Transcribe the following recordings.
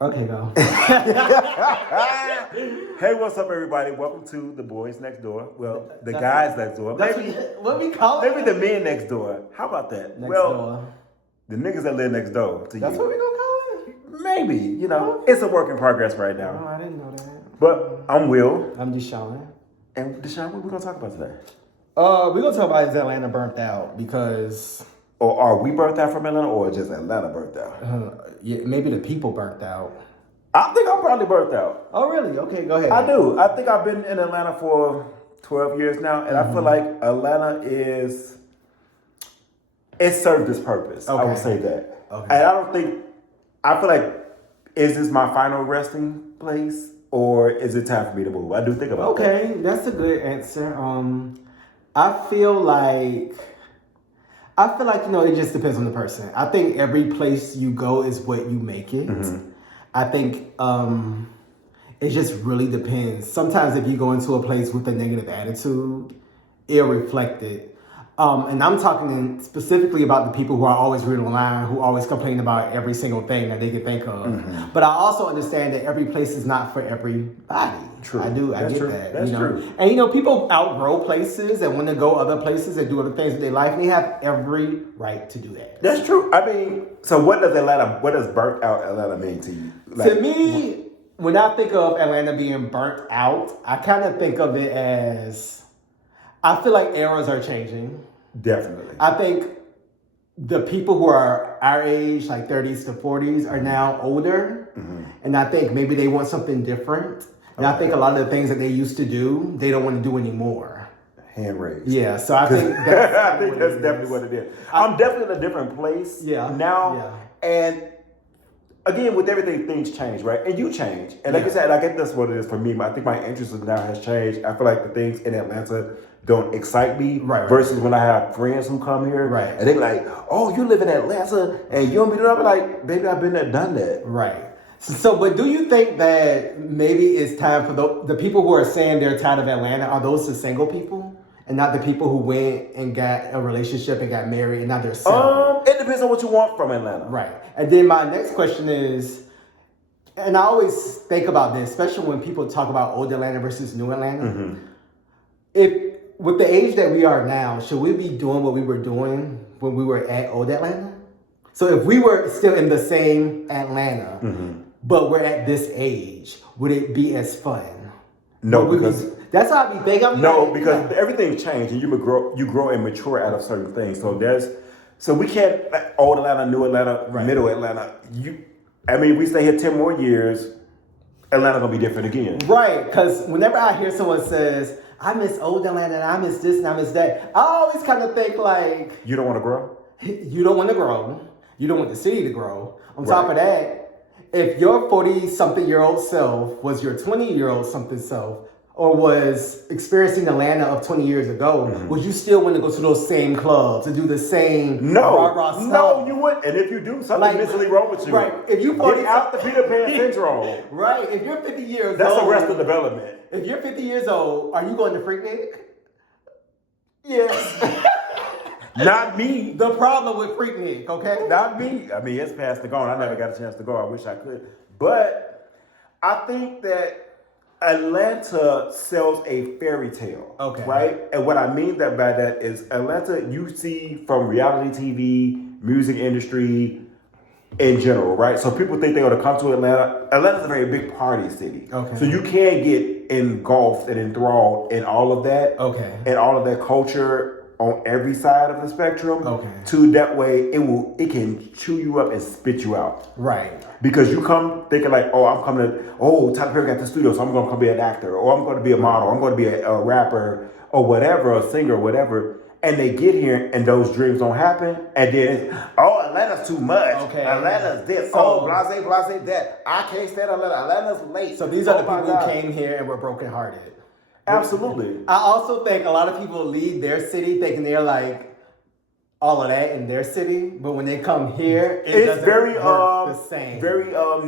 Okay, go. Hey, what's up, everybody? Welcome to the boys next door. Well, the guys next door. Maybe what we call it? Maybe the men next door. How about that? Next door. The niggas that live next door to That's you. what we gonna call it? Maybe. It's a work in progress right Oh, now. I didn't know that. But I'm Will. I'm Deshaun. And Deshaun, what we gonna talk about today? We're gonna talk about is Atlanta burnt out because Or are we burnt out from Atlanta, or just Atlanta burnt out? yeah, maybe the people burnt out. I think I'm probably burnt out. Oh, really? Okay, go ahead. I do. I think I've been in Atlanta for 12 years now, and I feel like Atlanta it served its purpose. I would say that. Okay. And I feel like, is this my final resting place, or is it time for me to move? I do think about that. Okay, that's a good answer. I feel like it just depends on the person. I think every place you go is what you make it. Mm-hmm. I think it just really depends. Sometimes if you go into a place with a negative attitude, it'll reflect it. And I'm talking specifically about the people who are always reading online, who always complain about every single thing that they can think of. Mm-hmm. But I also understand that every place is not for everybody. True. I do. I That's get true. that. That's true. And people outgrow places and want to go other places and do other things in their life. And they have every right to do that. That's true. I mean, so what does burnt out Atlanta mean to you? To me, when I think of Atlanta being burnt out, I kind of think of it as, I feel like eras are changing. Definitely. I think the people who are our age, like 30s to 40s, are now older. Mm-hmm. And I think maybe they want something different. And I think a lot of the things that they used to do, they don't want to do anymore. Hand raised. Yeah, so I think that's, that's definitely what it is. I'm definitely in a different place now. Yeah. And again, with everything, things change, right? And you change. And like you said, I get that's what it is for me. I think my interest now has changed. I feel like the things in Atlanta don't excite me versus when I have friends who come here. Right. And they're like, oh, you live in Atlanta and you don't be doing that. I'm like, baby, I've been there, done that. Right. So, but do you think that maybe it's time for the people who are saying they're tired of Atlanta, are those the single people? And not the people who went and got a relationship and got married and now they're single? It depends on what you want from Atlanta. Right. And then my next question is, and I always think about this, especially when people talk about old Atlanta versus new Atlanta. Mm-hmm. If with the age that we are now, should we be doing what we were doing when we were at old Atlanta? So if we were still in the same Atlanta, but we're at this age, would it be as fun? No, because that's how I be thinking. Because everything changed and you grow and mature out of certain things. So we can't old Atlanta, new Atlanta, middle Atlanta. We stay here 10 more years, Atlanta gonna be different again. Right, because whenever I hear someone says, I miss old Atlanta and I miss this and I miss that, I always kind of think like, you don't want to grow? You don't want to grow. You don't want the city to grow. On top of that, if your 40-something-year-old self was your 20-year-old something self, or was experiencing the Atlanta of 20 years ago, would you still want to go to those same clubs to do the same rah-rah stuff? No, you wouldn't. And if you do, something mentally wrong with you. Right. If you 40 get out the Peter Pan syndrome. Right. If you're 50 years old. That's arrested development. If you're 50 years old, are you going to Freaknik? Yes. Not me. The problem with Freaknik, okay? Not me. I mean, it's past the gone. I never got a chance to go. I wish I could. But I think that Atlanta sells a fairy tale. Okay. Right? And what I mean by that is Atlanta, you see from reality TV, music industry, in general, right? So people think they're going to come to Atlanta. Atlanta's a very big party city. Okay. So you can get engulfed and enthralled in all of that. Okay. And all of that culture on every side of the spectrum. Okay. To that way, it can chew you up and spit you out. Right. Because you come thinking like, Tyler Perry got the studio, so I'm going to come be an actor, or I'm going to be a model, I'm going to be a rapper, or whatever, a singer, or whatever. And they get here and those dreams don't happen. And then it's, Atlanta's too much. Okay. Atlanta's this. Blase, that. I can't stand Atlanta. Atlanta's late. So these are the people who came here and were brokenhearted. Absolutely. I also think a lot of people leave their city thinking they're like all of that in their city, but when they come here, it's very work the same.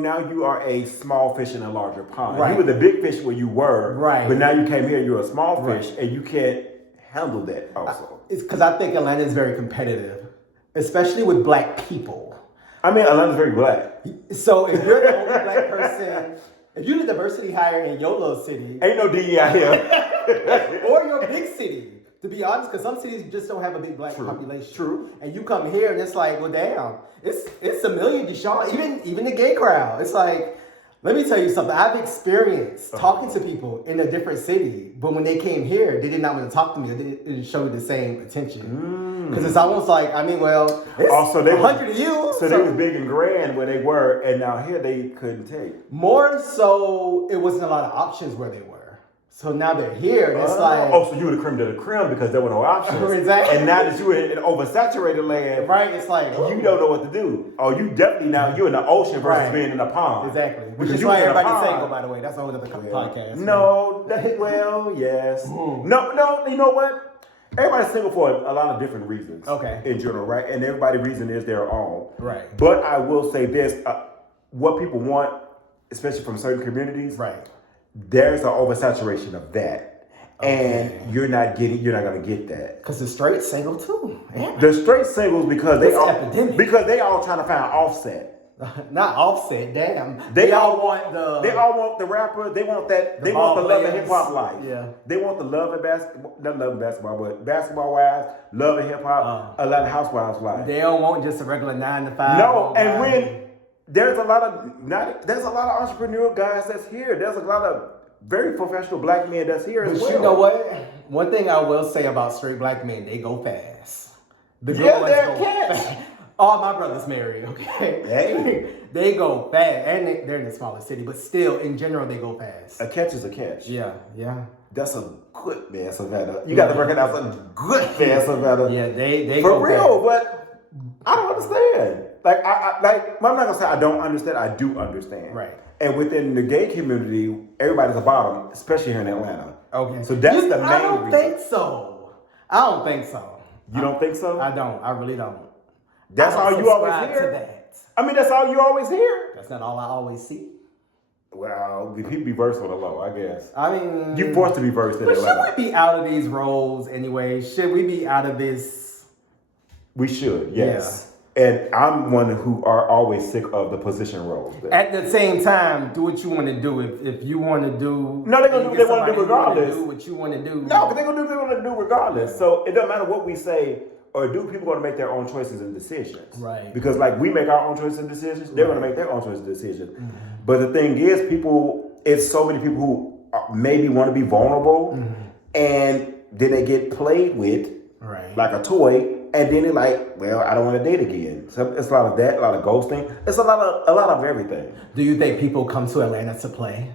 Now you are a small fish in a larger pond. Right. You were the big fish where you were, right? But now you came here, you're a small fish, and you can't handle that. Also, it's because I think Atlanta is very competitive, especially with Black people. I mean, Atlanta's very black. So if you're the only black person, if you're the diversity hire in your little city, ain't no DEI here. or your big city, to be honest, because some cities just don't have a big black population. True. And you come here and it's like, well, damn, it's a million Deshaun, even the gay crowd. It's like, let me tell you something. I've experienced talking to people in a different city, but when they came here, they did not want to talk to me. They didn't show the same attention. Because it's almost like, I mean, well, it's also, they 100 of you. So they was big and grand where they were, and now here they couldn't take. More so, it wasn't a lot of options where they were. So now they're here, and it's like... Oh, so you were the creme de la creme because there were no options. Exactly. And now that you're in an oversaturated land... Right, it's like... You don't know what to do. Oh, you definitely now, you're in the ocean versus being in a pond. Exactly. Which is why everybody's single, by the way. That's a whole other podcast. No, well, yes. No, you know what? Everybody's single for a lot of different reasons. Okay. In general, right? And everybody's reason is their own. Right. But I will say this, what people want, especially from certain communities... Right. There's an oversaturation of that, and you're not gonna get that. Because the straight single too. Yeah. The straight singles because they all trying to find Offset. Not Offset, damn. They all want the rapper. They want that. They want the love and hip hop life. Yeah. They want the love and basketball. Not love and basketball, but basketball wives, love and hip hop. A lot of housewives life. They don't want just a regular 9 to 5. No, and when. There's a lot of entrepreneurial guys that's here. There's a lot of very professional black men that's here as well. You know what? One thing I will say about straight black men, they go fast. They're cats. All my brothers married, okay? Hey. They go fast. And they're in a smaller city, but still, in general, they go fast. A catch is a catch. Yeah. That's a good man, Savannah. You got to recognize a good man, Savannah. Yeah, they for go real, fast. but I don't understand. Like, I'm not gonna say I don't understand. I do understand. Right. And within the gay community, everybody's a bottom, especially here in Atlanta. Okay. So that's the main I don't reason. think so. I don't think so. You don't think so? I don't. I really don't. That's all you always hear? To that. I mean, that's all you always hear? That's not all I always see. Well, people be versed on the low, I guess. I mean... You forced to be versed in Atlanta. Should we be out of these roles anyway? Should we be out of this? We should, yes. Yeah. And I'm one who are always sick of the position roles. At the same time, do what you want to do. If you want to do... No, they're going to do what they want to do regardless. Do what you want to do. No, but they're going to do what they want to do regardless. Yeah. So it doesn't matter what we say or do. People going to make their own choices and decisions. Right. Because like we make our own choices and decisions, they're going to make their own choices and decisions. Mm-hmm. But the thing is, it's so many people who maybe want to be vulnerable and then they get played with like a toy. And then they're like, well, I don't want to date again. So it's a lot of that, a lot of ghosting. It's a lot of everything. Do you think people come to Atlanta to play?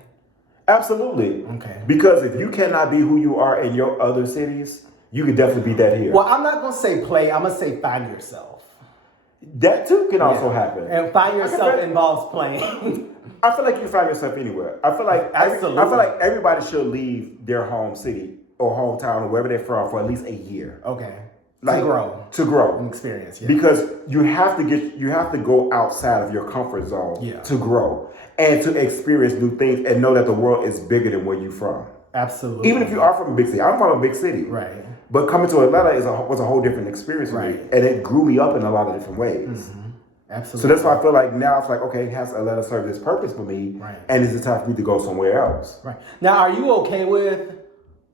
Absolutely. Okay. Because if you cannot be who you are in your other cities, you can definitely be that here. Well, I'm not going to say play. I'm going to say find yourself. That too can also happen. And find yourself involves playing. I feel like you can find yourself anywhere. I feel like everybody should leave their home city or hometown or wherever they're from for at least a year. Okay. Like, to grow. An experience, yeah. Because you have to go outside of your comfort zone to grow and to experience new things and know that the world is bigger than where you're from. Absolutely. Even if you are from a big city. I'm from a big city. Right. But coming to Atlanta was a whole different experience for me. And it grew me up in a lot of different ways. Mm-hmm. Absolutely. So that's why I feel like now it's like, okay, has Atlanta served its purpose for me? Right. And is it time for me to go somewhere else? Right. Now, are you okay with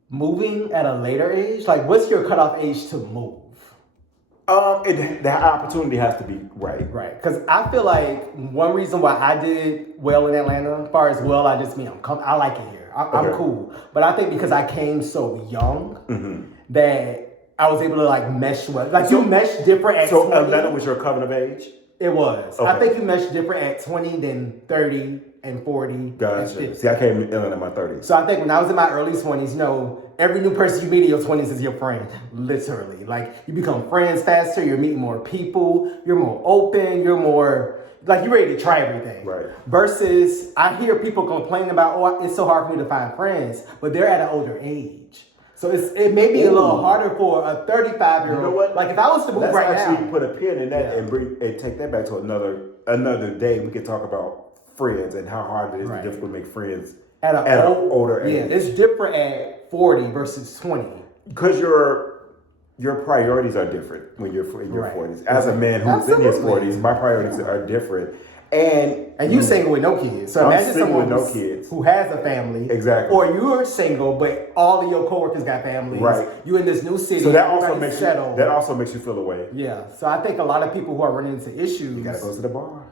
moving at a later age? Like, what's your cutoff age to move? The opportunity has to be right. Right. Because I feel like one reason why I did well in Atlanta, as far as well, I like it here. I'm cool. But I think because I came so young that I was able to like mesh with, like you mesh different at 20. So Atlanta was your coming of age? It was. Okay. I think you mesh different at 20 than 30 and 40. Gotcha. And 50. See, I came in in my 30s. So I think when I was in my early 20s, every new person you meet in your 20s is your friend. Literally. Like, you become friends faster, you're meeting more people, you're more open, you're more, like, you're ready to try everything. Right. Versus, I hear people complaining about, it's so hard for me to find friends, but they're at an older age. So it may be a little harder for a 35-year-old. You know what? Like, if I was to move right now. Let's actually put a pin in that and take that back to another day. We could talk about friends and how hard it is to difficult to make friends at an older age. Yeah, it's different at 40 versus 20. Because you're your priorities are different when you're in your Right. 40s. As a man who's in his 40s, my priorities are different. And you single with no kids. So I'm imagine single someone with no kids who has a family. Exactly. Or you're single, but all of your coworkers got families. Right. You in this new city. So that also makes you feel away. Yeah. So I think a lot of people who are running into issues. You gotta go to the bar.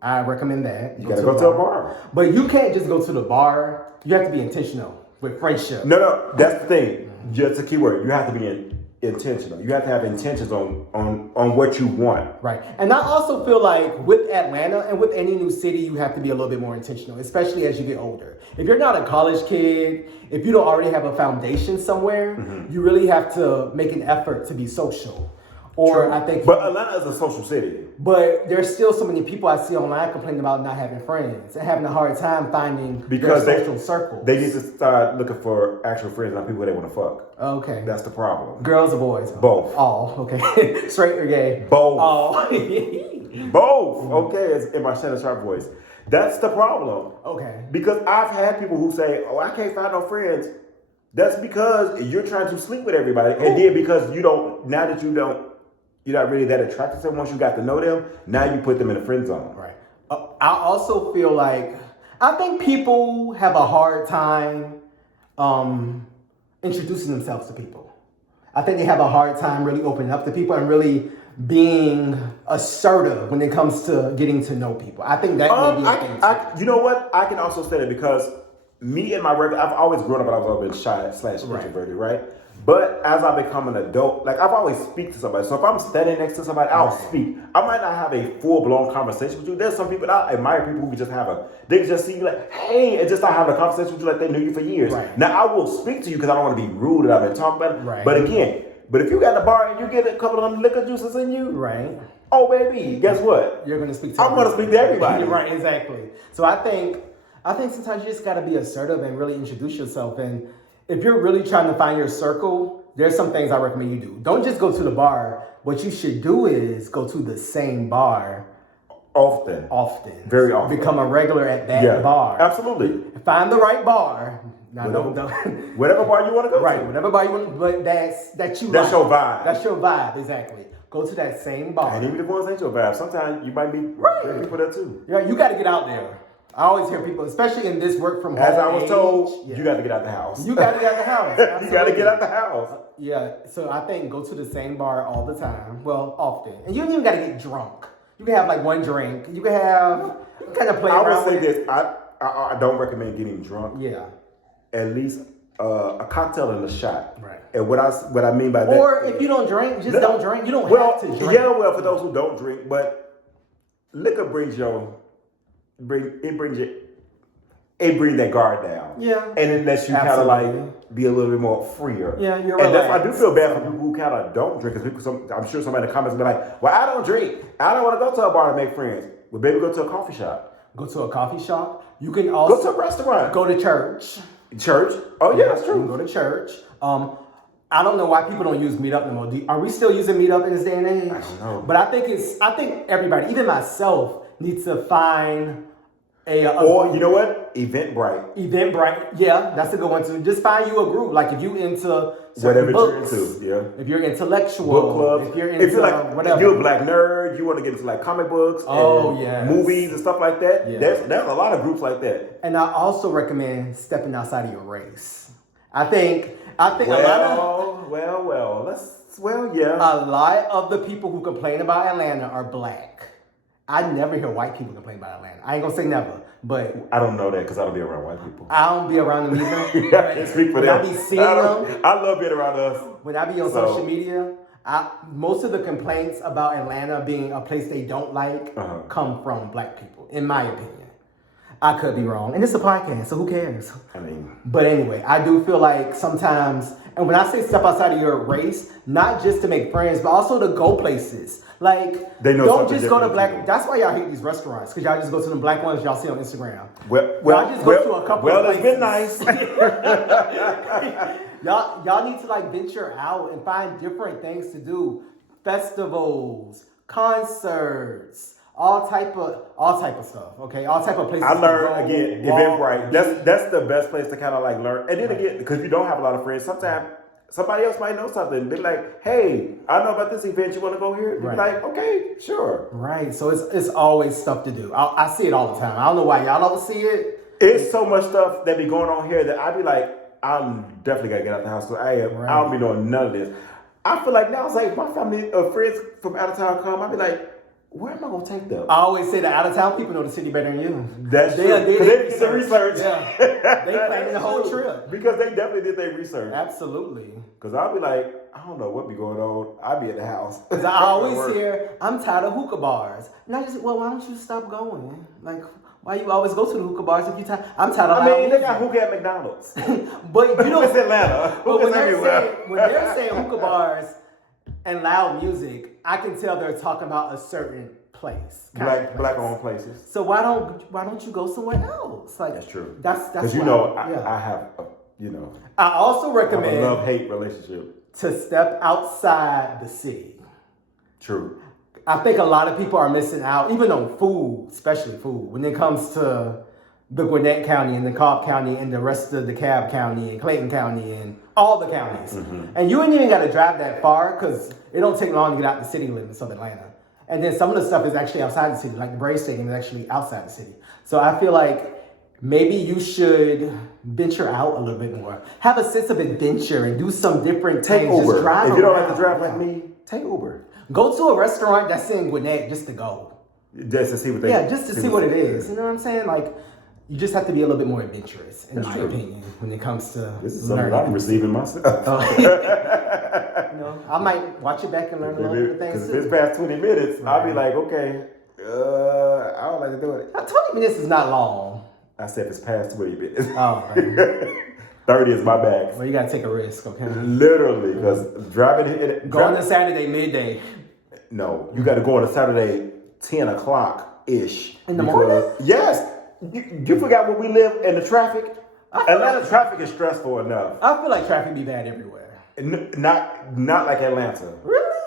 I recommend that. You gotta go to a bar. But you can't just go to the bar. You have to be intentional with friendship. No, that's the thing. Just a key word. You have to be intentional. You have to have intentions on what you want. Right. And I also feel like with Atlanta and with any new city, you have to be a little bit more intentional, especially as you get older. If you're not a college kid, if you don't already have a foundation somewhere, you really have to make an effort to be social. Or True. I think, but Atlanta is a social city. But there's still so many people I see online complaining about not having friends and having a hard time finding because their social circles. They need to start looking for actual friends, not people they want to fuck. Okay, that's the problem. Girls or boys? Both. All okay. Straight or gay? Both. All. Both. Okay, it's in my Shannon Sharp voice. That's the problem. Okay. Because I've had people who say, "Oh, I can't find no friends." That's because you're trying to sleep with everybody, and then because you're not really that attracted to them. Once you got to know them, now you put them in the friend zone. Right. I also feel like, I think people have a hard time introducing themselves to people. I think they have a hard time really opening up to people and really being assertive when it comes to getting to know people. I think that may be a thing too. You know what? I can also say that because me and my regular, I've always grown up and I've always been shy / introverted, right? But as I become an adult, like I've always speak to somebody. So if I'm standing next to somebody, I'll speak. I might not have a full-blown conversation with you. There's some people, I admire people who can just they can just see you like, hey, and just start having a conversation with you like they knew you for years. Right. Now I will speak to you because I don't want to be rude and I've been talking about it. Right. But again, if you got the bar and you get a couple of them liquor juices in you, right? Oh baby, guess what? You're gonna speak to I'm gonna speak to everybody. Right, exactly. So I think sometimes you just gotta be assertive and really introduce yourself. And if you're really trying to find your circle, there's some things I recommend you do. Don't just go to the bar. What you should do is go to the same bar often. Very often. Become a regular at that bar. Absolutely. Find the right bar. Whatever bar you want to go to. Right, whatever bar you want, but that's your vibe. That's your vibe, exactly. Go to that same bar. And even if it ain't your vibe, sometimes you might meet people there too. Yeah, you got to get out there. I always hear people, especially in this work from home. As I was told, you got to get out the house. You got to get out the house. You got to get out the house. Yeah, so I think go to the same bar all the time. Well, often. And you don't even got to get drunk. You can have like one drink. You can kind of play around. I would say this. I don't recommend getting drunk. Yeah. At least a cocktail and a shot. Right. And what I mean by that. Or if you don't drink, don't drink. You don't have to drink. Yeah, well, for those who don't drink, but liquor brings that guard down. Yeah. And it lets you kind of like be a little bit more freer. Yeah, you're right. And relaxed. I do feel bad for people who kind of don't drink. Because I'm sure somebody in the comments will be like, well, I don't drink. I don't want to go to a bar to make friends. Well, baby, go to a coffee shop. Go to a coffee shop. You can also go to a restaurant. Go to church. Church? Oh, yeah, that's true. Go to church. I don't know why people don't use Meetup no more. Are we still using Meetup in this day and age? I don't know. But I think everybody, even myself, needs to find or you know what? Eventbrite. Yeah, that's a good one too. Just find you a group. Like if you into whatever books, you're into, yeah. If you're intellectual, book clubs. If you're into whatever. If you're a black nerd, you want to get into like comic books, movies and stuff like that. Yeah. There's a lot of groups like that. And I also recommend stepping outside of your race. I think a lot of the people who complain about Atlanta are black. I never hear white people complain about Atlanta. I ain't gonna say never, but I don't know that because I don't be around white people. I don't be around them either. I can't speak for them. I be seeing them. I love being around us. When I be on social media, most of the complaints about Atlanta being a place they don't like come from black people, in my opinion. I could be wrong, and it's a podcast, so who cares? But anyway, I do feel like sometimes, and when I say step outside of your race, not just to make friends, but also to go places. Like, don't just go to black. That's why y'all hate these restaurants, because y'all just go to the black ones y'all see on Instagram. Y'all just go to a couple of places. It's been nice. y'all need to like venture out and find different things to do. Festivals, concerts, all type of stuff. Okay, all type of places. I learned again, Eventbrite. That's the best place to kind of like learn. And then again, because you don't have a lot of friends, sometimes somebody else might know something. They're like, hey, I know about this event. You want to go here? They're like, okay, sure. Right. So it's always stuff to do. I see it all the time. I don't know why y'all don't see it. It's so much stuff that be going on here that I be like, I'm definitely got to get out the house. So I don't be doing none of this. I feel like now it's like my family friends from out of town come. I be like, where am I gonna take them? I always say that out of town people know the city better than you. That's true. They did the research. Yeah. They planned the whole trip. Because they definitely did their research. Absolutely. Because I'll be like, I don't know what be going on. I'll be at the house. Because I always hear, I'm tired of hookah bars. And I just, well, why don't you stop going? Like, why you always go to the hookah bars if you tired? I'm tired of they got hookah at McDonald's. But you know, it's Atlanta. But when they're saying hookah bars and loud music, I can tell they're talking about a certain place. Black owned places. So why don't you go somewhere else? Like that's true. That's because I have I also recommend a love-hate relationship to step outside the city. True. I think a lot of people are missing out, even on food, especially food, when it comes to the Gwinnett County and the Cobb County and the rest of the DeKalb County and Clayton County and all the counties. Mm-hmm. And you ain't even got to drive that far because it don't take long to get out the city limits of Atlanta. And then some of the stuff is actually outside the city, like the Braves Stadium is actually outside the city. So I feel like maybe you should venture out a little bit more. Have a sense of adventure and do some different things. Take Uber. Just drive if you don't around. have to drive like me, take Uber. Go to a restaurant that's in Gwinnett just to go. Just to see what just to see what it is. You know what I'm saying? Like, you just have to be a little bit more adventurous, in my opinion, when it comes to this is something I'm receiving myself. I might watch it back and learn a little bit of things too. Because if it's past 20 minutes, I'll be like, okay, I don't like to do it. 20 minutes is not long. I said if it's past 20 minutes. Oh, man. 30 is my bag. Well, you got to take a risk, okay? Literally, because driving... Going to Saturday midday. No, you got to go on a Saturday 10 o'clock-ish. In the morning? Yes. You forgot where we live and the traffic? Atlanta traffic is stressful enough. I feel like traffic be bad everywhere. Not like Atlanta. Really?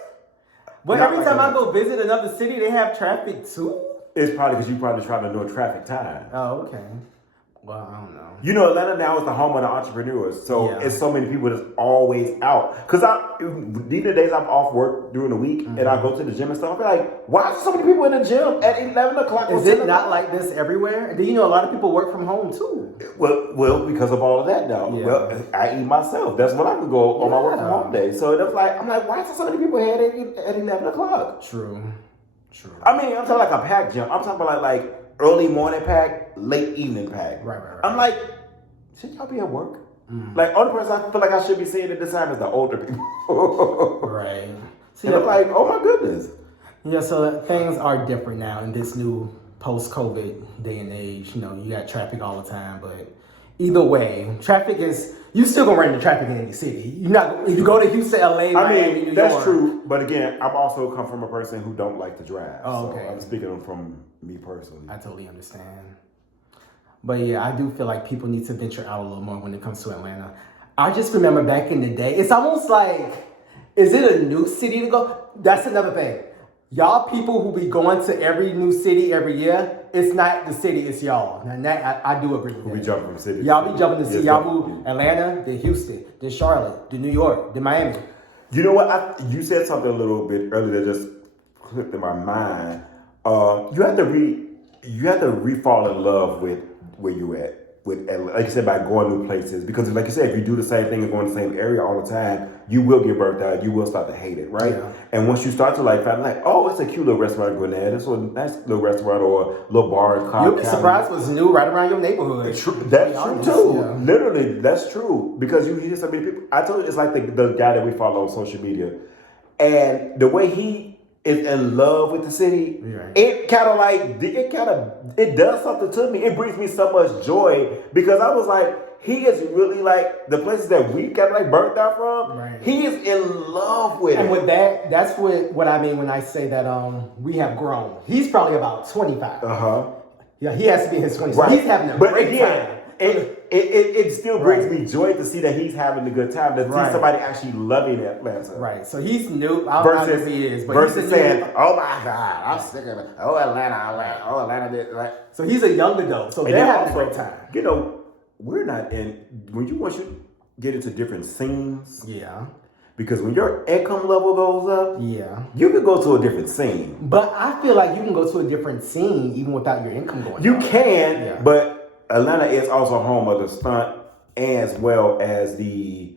But every time I go visit another city, they have traffic too? It's probably because you probably trying to know traffic time. Oh, okay. Well, I don't know. You know, Atlanta now is the home of the entrepreneurs. So it's so many people that's always out. Because these are the days I'm off work during the week and I go to the gym and stuff. I be like, why are so many people in the gym at 11 o'clock? Is it not like this everywhere? Do you know a lot of people work from home too? Well, because of all of that now. Yeah. Well, I eat myself. That's when I could go on my work from home day. So it was like, I'm like, why are so many people here at 11 o'clock? True. I mean, I'm talking like a packed gym. I'm talking about like early morning pack, late evening pack. Right. I'm like, should y'all be at work? Like, only person I feel like I should be seeing at this time is the older people. Right. See, I'm like, oh my goodness. Yeah, so things are different now in this new post-COVID day and age. You know, you got traffic all the time, but either way, traffic is, you still gonna run into traffic in any city. You're not, if you go to Houston, LA, Miami, New York. That's true, but again, I'm also come from a person who don't like to drive. Oh, okay. So I'm speaking from me personally. I totally understand. But yeah, I do feel like people need to venture out a little more when it comes to Atlanta. I just remember back in the day, it's almost like, is it a new city to go? That's another thing. Y'all people who be going to every new city every year, it's not the city, it's y'all. And that, I do agree with that. We jumping from city. Y'all be jumping to city. Y'all move Atlanta, then Houston, then Charlotte, then New York, then Miami. You know what? You said something a little bit earlier that just clicked in my mind. You have to re-fall in love with where you at. With, like you said, by going new places. Because like you said, if you do the same thing and go in the same area all the time, you will get burnt out. You will start to hate it, right? Yeah. And once you start to find like, oh, it's a cute little restaurant in Gwinnett. It's a nice little restaurant or a little bar in Cobb. You'll be surprised what's new right around your neighborhood. That's true too. Yeah. Literally, that's true. Because you hear so many people. I told you, it's like the guy that we follow on social media. And the way he is in love with the city, right. it does something to me. It brings me so much joy because I was like, he is really like the places that we got burnt out from. Right. He is in love with and it. with that, that's what I mean when I say that we have grown. He's probably about 25. Yeah, he has to be in his 20s. Right. So he's having a great time. It still brings me joy to see that he's having a good time, to see somebody actually loving Atlanta. Right. So he's new. I don't know if he is, but versus saying, "Oh my God, I'm sick of it. Oh Atlanta did right." So he's a young adult. So they're having a great time. You know, we're not in when you get into different scenes. Yeah. Because when your income level goes up, yeah, you can go to a different scene. But I feel like you can go to a different scene even without your income going You up. can, but Atlanta is also home of the stunt as well as the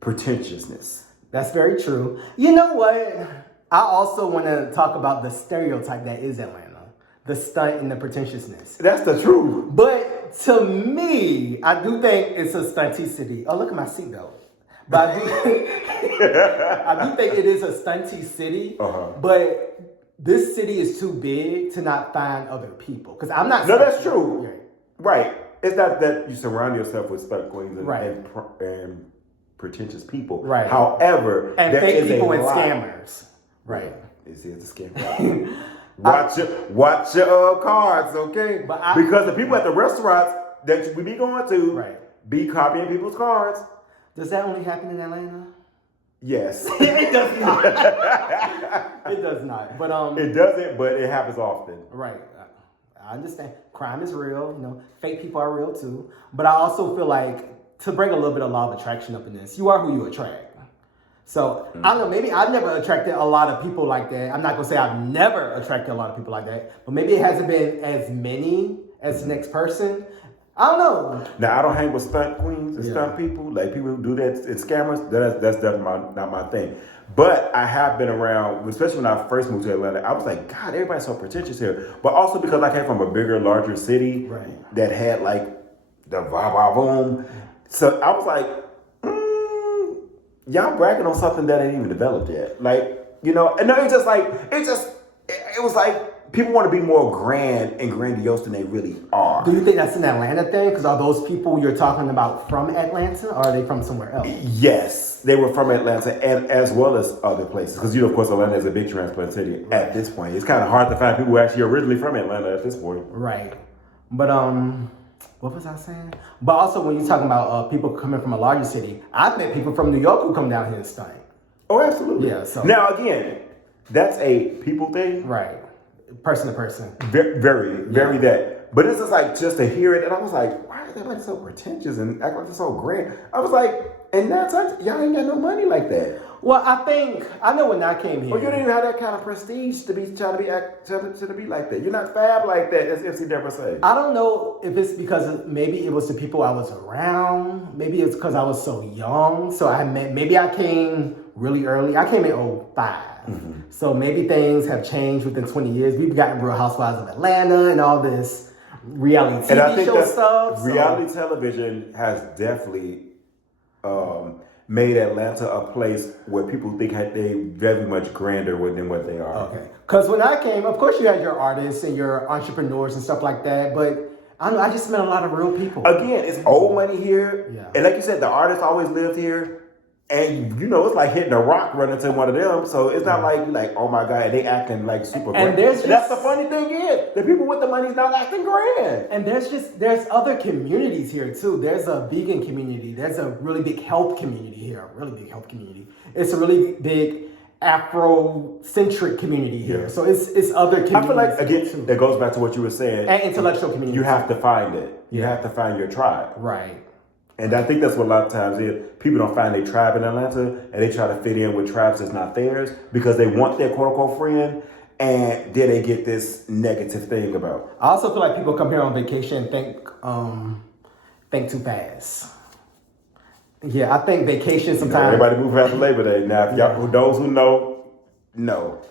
pretentiousness. That's very true. You know what? I also want to talk about the stereotype that is Atlanta. The stunt and the pretentiousness. That's the truth. But to me, I do think it's a stunty city. Oh, look at my seatbelt. But I do think it is a stunty city. But this city is too big to not find other people. Because I'm not. No, that's true. Right. It's not that you surround yourself with stunt queens and pretentious people. Right. However, and there fake is people a and lot. Scammers. Right. It's a scam. Watch your cards, okay? Because the people at the restaurants that we be going to be copying people's cards. Does that only happen in Atlanta? Yes. It does not. It does not. But it doesn't, but it happens often. Right. I understand. Crime is real. You know, fake people are real too. But I also feel like to bring a little bit of law of attraction up in this, you are who you attract. So I don't know. Maybe I've never attracted a lot of people like that. I'm not gonna say I've never attracted a lot of people like that, but maybe it hasn't been as many as the next person. I don't know. Now I don't hang with stunt queens and stunt people, like people who do that and scammers. That's definitely not my thing. But I have been around, especially when I first moved to Atlanta. I was like, God, everybody's so pretentious here. But also because I came from a bigger, larger city that had like the boom. So I was like, y'all bragging on something that ain't even developed yet. Like, you know, and no, it was like people want to be more grand and grandiose than they really are. Do you think that's an Atlanta thing? Because are those people you're talking about from Atlanta, or are they from somewhere else? Yes, they were from Atlanta, and as well as other places. Because of course, Atlanta is a big transplant city at this point. It's kind of hard to find people who are actually originally from Atlanta at this point. Right. But what was I saying? But also, when you're talking about people coming from a larger city, I've met people from New York who come down here and stunt. Oh, absolutely. Yeah. So now again, that's a people thing, right? Person to person. Very that. But it's just to hear it, and I was like, why is everybody so pretentious and act like they're so grand? I was like, and that's y'all ain't got no money like that. Well, I know when I came here. Well, you didn't even have that kind of prestige to be trying to be like that. You're not fab like that, as MC Deborah said. I don't know if it's because maybe it was the people I was around. Maybe it's because I was so young. So maybe I came really early. I came in 2005. So maybe things have changed within 20 years. We've gotten Real Housewives of Atlanta and all this reality TV show stuff. Reality television has definitely made Atlanta a place where people think they very much grander than what they are. Okay. Because when I came, of course you had your artists and your entrepreneurs and stuff like that, but I just met a lot of real people. Again, it's old money here. Yeah. And like you said, the artists always lived here. And it's like hitting a rock running to one of them. So it's not like, oh my God, they acting like super grand. That's the funny thing is, the people with the money is not acting grand. And there's other communities here too. There's a vegan community. There's a really big health community here. A really big health community. It's a really big Afrocentric community here. So it's other communities. I feel like, again, that goes back to what you were saying. And intellectual community. You have to find it. You have to find your tribe. Right. And I think that's what a lot of times is. People don't find their tribe in Atlanta, and they try to fit in with tribes that's not theirs because they want their quote-unquote friend, and then they get this negative thing about. I also feel like people come here on vacation and think too fast. Yeah, I think vacation sometimes. Everybody move after Labor Day. Now, if those who know.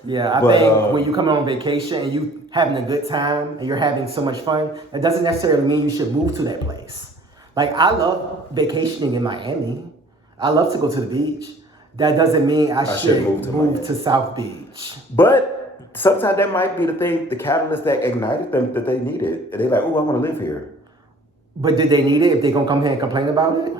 Yeah, I think when you come on vacation and you having a good time and you're having so much fun, it doesn't necessarily mean you should move to that place. Like, I love vacationing in Miami. I love to go to the beach. That doesn't mean I should move to South Beach. But sometimes that might be the catalyst that ignited them that they needed. And they're like, oh, I want to live here. But did they need it if they're going to come here and complain about it?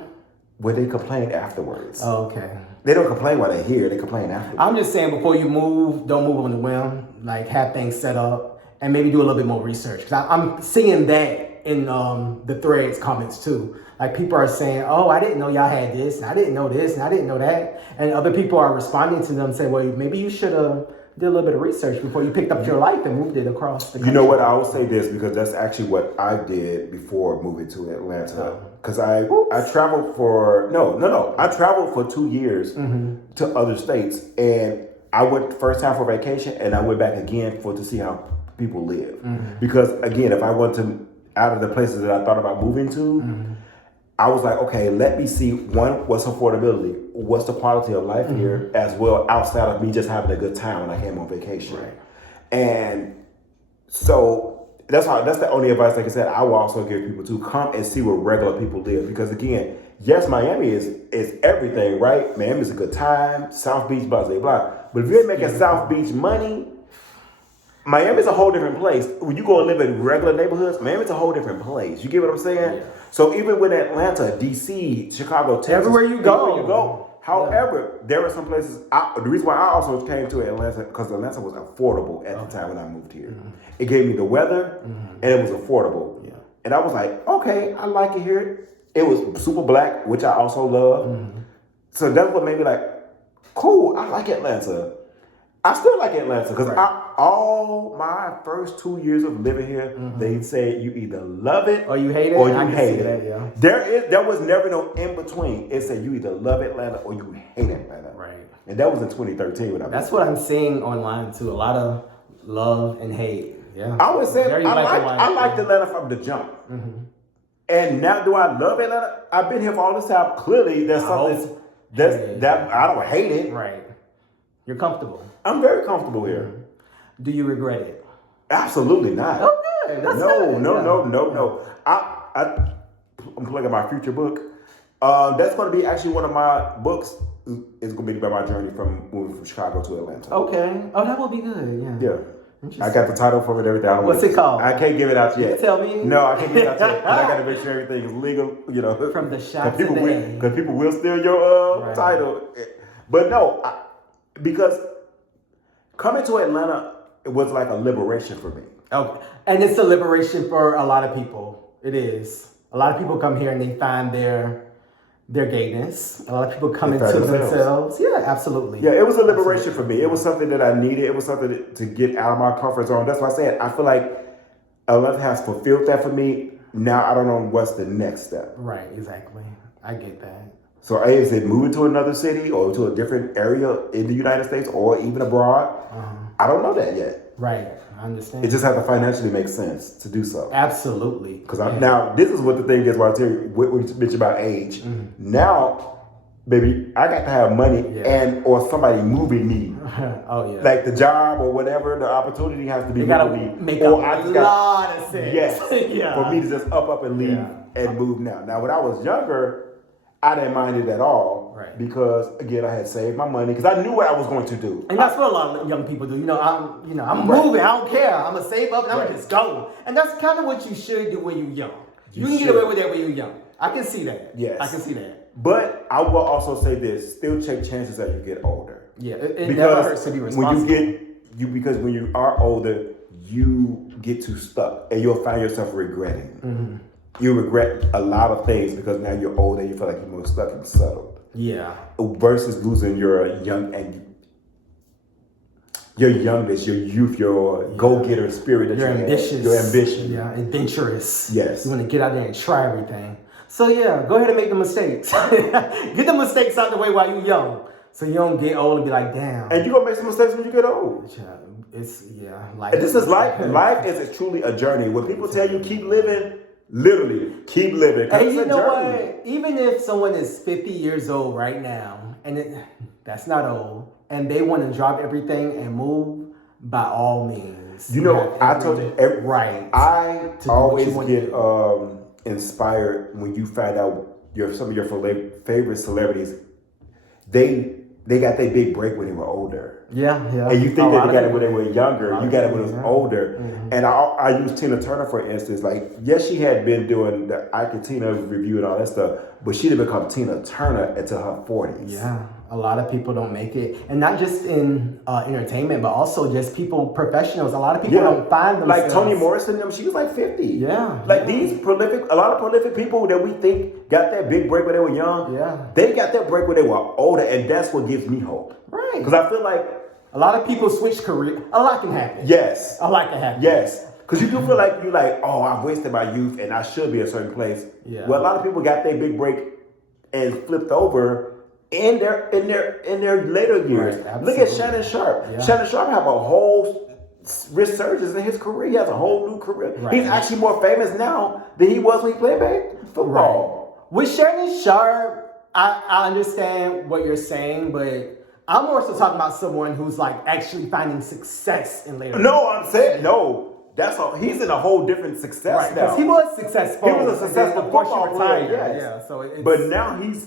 Well, they complain afterwards. Oh, okay. They don't complain while they're here. They complain afterwards. I'm just saying, before you move, don't move on the whim. Like, have things set up and maybe do a little bit more research. Because I'm seeing that in the threads comments too. Like, people are saying, oh, I didn't know y'all had this, and I didn't know this, and I didn't know that. And other people are responding to them saying, well, maybe you should have did a little bit of research before you picked up your life and moved it across the country. You know what? I will say this because that's actually what I did before moving to Atlanta. Because I traveled for I traveled for 2 years to other states, and I went first time for vacation, and I went back again to see how people live. Because again, if I went to out of the places that I thought about moving to, I was like, okay, let me see what's affordability, what's the quality of life here, as well outside of me just having a good time when I came on vacation. Right. And so that's the only advice, like I said, I will also give people to come and see where regular people live. Because again, yes, Miami is everything, right? Miami's a good time, South Beach, blah, blah, blah. But if you're making South Beach money, Miami's a whole different place. When you go and live in regular neighborhoods, Miami's a whole different place. You get what I'm saying? Yeah. So even with Atlanta, DC, Chicago, Texas, everywhere you go. However, there are some places. The reason why I also came to Atlanta because Atlanta was affordable at the time when I moved here. It gave me the weather, and it was affordable. Yeah. And I was like, okay, I like it here. It was super black, which I also love. So that's what made me like, cool. I like Atlanta. I still like Atlanta because all my first 2 years of living here, they say you either love it or you hate it, or you hate it. That, yeah. There was never no in between. It said you either love Atlanta or you hate Atlanta. Right. And that was in 2013 when That's what I'm seeing online too. A lot of love and hate. Yeah. I would say I liked Atlanta from the jump. And now do I love Atlanta? I've been here for all this time. Clearly there's something that I don't hate it. Right. You're comfortable. I'm very comfortable here. Do you regret it? Absolutely not. Oh, good. That's good. No. I'm plugging my future book. That's going to be actually one of my books. It's going to be about my journey from moving from Chicago to Atlanta. Okay. Oh, that will be good. Yeah. I got the title for it, everything. What's it called? I can't give it out yet. You tell me. No, I can't give it out yet. I got to make sure everything is legal. You know, from the shop to the because people will steal your title. But no, because coming to Atlanta, it was like a liberation for me. Okay. And it's a liberation for a lot of people. It is. A lot of people come here and they find their gayness. A lot of people come into themselves. Yeah, absolutely. Yeah, it was a liberation for me. It was something that I needed. It was something to get out of my comfort zone. That's why I said I feel like Atlanta has fulfilled that for me. Now I don't know what's the next step. Right, exactly. I get that. So is it moving to another city or to a different area in the United States or even abroad? I don't know that yet. Right, I understand. It just has to financially make sense to do so. Absolutely. Because now this is what the thing is. Why I tell you, what you mentioned about age. Now, baby, I got to have money and or somebody moving me. Oh yeah. Like the job or whatever, the opportunity has to be moving me. Make a lot of sense. Yes. For me to just up and leave and move now. Now, when I was younger, I didn't mind it at all because again I had saved my money because I knew what I was going to do. And that's what a lot of young people do. I'm moving. I don't care. I'm gonna save up and I'm gonna just go. And that's kind of what you should do when you're young. You can get away with that when you're young. I can see that. Yes, I can see that. But I will also say this: still check chances as you get older. Yeah, it never hurts to be responsible. Because when you are older, you get too stuck and you'll find yourself regretting. You regret a lot of things because now you're older and you feel like you're more stuck and settled. Yeah. Versus losing your youngness, your youth, your go-getter spirit. Your ambition. Your ambition. Yeah, adventurous. Yes. You want to get out there and try everything. So yeah, go ahead and make the mistakes. Get the mistakes out the way while you're young. So you don't get old and be like, damn. And you're going to make some mistakes when you get old. Life. And this is life. Life is truly a journey. When people tell you keep living, literally, keep living. And you know what? Even if someone is 50 years old right now, and that's not old, and they want to drop everything and move, by all means. You know, I told you, I always get inspired when you find out some of your favorite celebrities, they got their big break when they were older. Yeah. And you think that they got it when they were younger. You got it when they was older. And I use Tina Turner, for instance. Like, yes, she had been doing the Ike Tina review and all that stuff, but she didn't become Tina Turner until her 40s. Yeah. A lot of people don't make it. And not just in entertainment, but also just professionals. A lot of people don't find themselves. Like Toni Morrison, she was like 50. Yeah. Like a lot of prolific people that we think got that big break when they were young. Yeah. They got that break when they were older, and that's what gives me hope. Right. Because I feel like A lot of people switch career. A lot can happen. Yes. A lot can happen. Yes. Because you do feel like you're like, oh, I've wasted my youth and I should be a certain place. Yeah. Well, a lot of people got their big break and flipped over in their later years. Right, look at Shannon Sharp. Yeah. Shannon Sharp have a whole resurgence in his career. He has a whole new career. Right. He's actually more famous now than he was when he played football. Right. With Shannon Sharp, I understand what you're saying, but I'm more so talking about someone who's like actually finding success in later. No, I'm saying no. He's in a whole different success now. Because he was successful. He was a successful football player. Yes. Yeah. So but now he's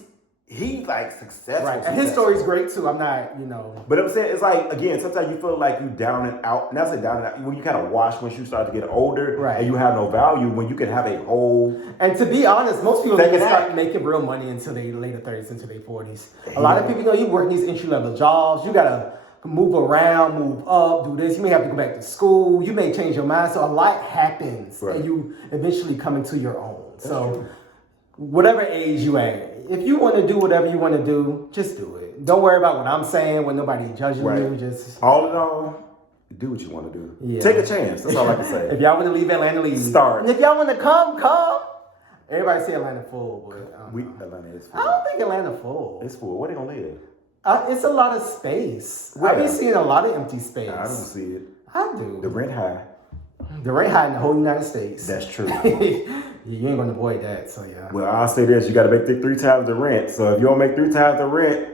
like successful. Right. And his story's great too. I'm not, you know. But I'm saying it's like, again, sometimes you feel like you down and out. Not say down and out. When you kind of wash once you start to get older, right, and you have no value. When you can have a whole. And to be honest, most people don't start making real money until they later 30s, into their 40s. A lot of people, you know, you work these entry level jobs. You gotta move around, move up, do this. You may have to go back to school. You may change your mind. So a lot happens, right, and you eventually come into your own. That's true. Whatever age you at, if you want to do whatever you want to do, just do it. Don't worry about what I'm saying, when nobody judging you. Just all in all, do what you want to do. Yeah. Take a chance. That's all I can say. If y'all want to leave Atlanta, leave. Start. And if y'all want to come. Everybody say Atlanta full, but Atlanta is full. I don't think Atlanta full. It's full. Where they gonna live? It's a lot of space. I've been seeing a lot of empty space. I don't see it. I do. The rent high. The rent high in the whole United States. That's true. You ain't gonna avoid that, so yeah. Well, I'll say this: you got to make 3 times the rent. So if you don't make 3 times the rent,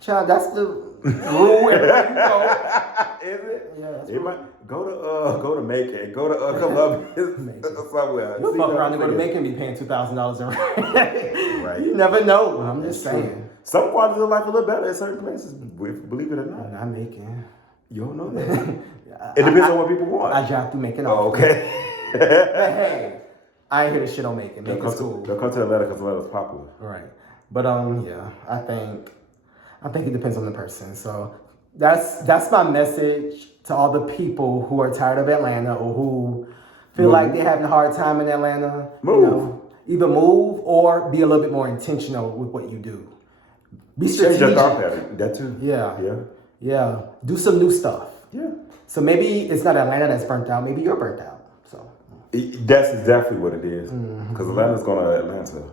child, that's the rule wherever you go. Is it? Yeah. It might go to Macon, go to Columbus, somewhere. You'll fuck around and go to Macon and be paying $2,000 in rent. Right. You never know. I'm just saying. Some quality of life a little better in certain places, believe it or not. I'm not Macon. You don't know that. It depends on what people want. I drive through Macon. Oh, okay. But hey, I ain't here to shit on Macon. Macon's cool. They'll come to Atlanta because Atlanta's popular. Right. But yeah, I think it depends on the person. So that's my message to all the people who are tired of Atlanta or who feel like they're having a hard time in Atlanta. Move. You know, either move or be a little bit more intentional with what you do. Be strategic. Change your thought pattern. That too. Yeah. Do some new stuff. Yeah. So maybe it's not Atlanta that's burnt out. Maybe you're burnt out. So that's exactly what it is. Because Atlanta's going to Atlanta.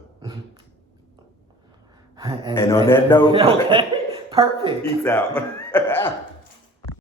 And on that note, okay, perfect. Peace out.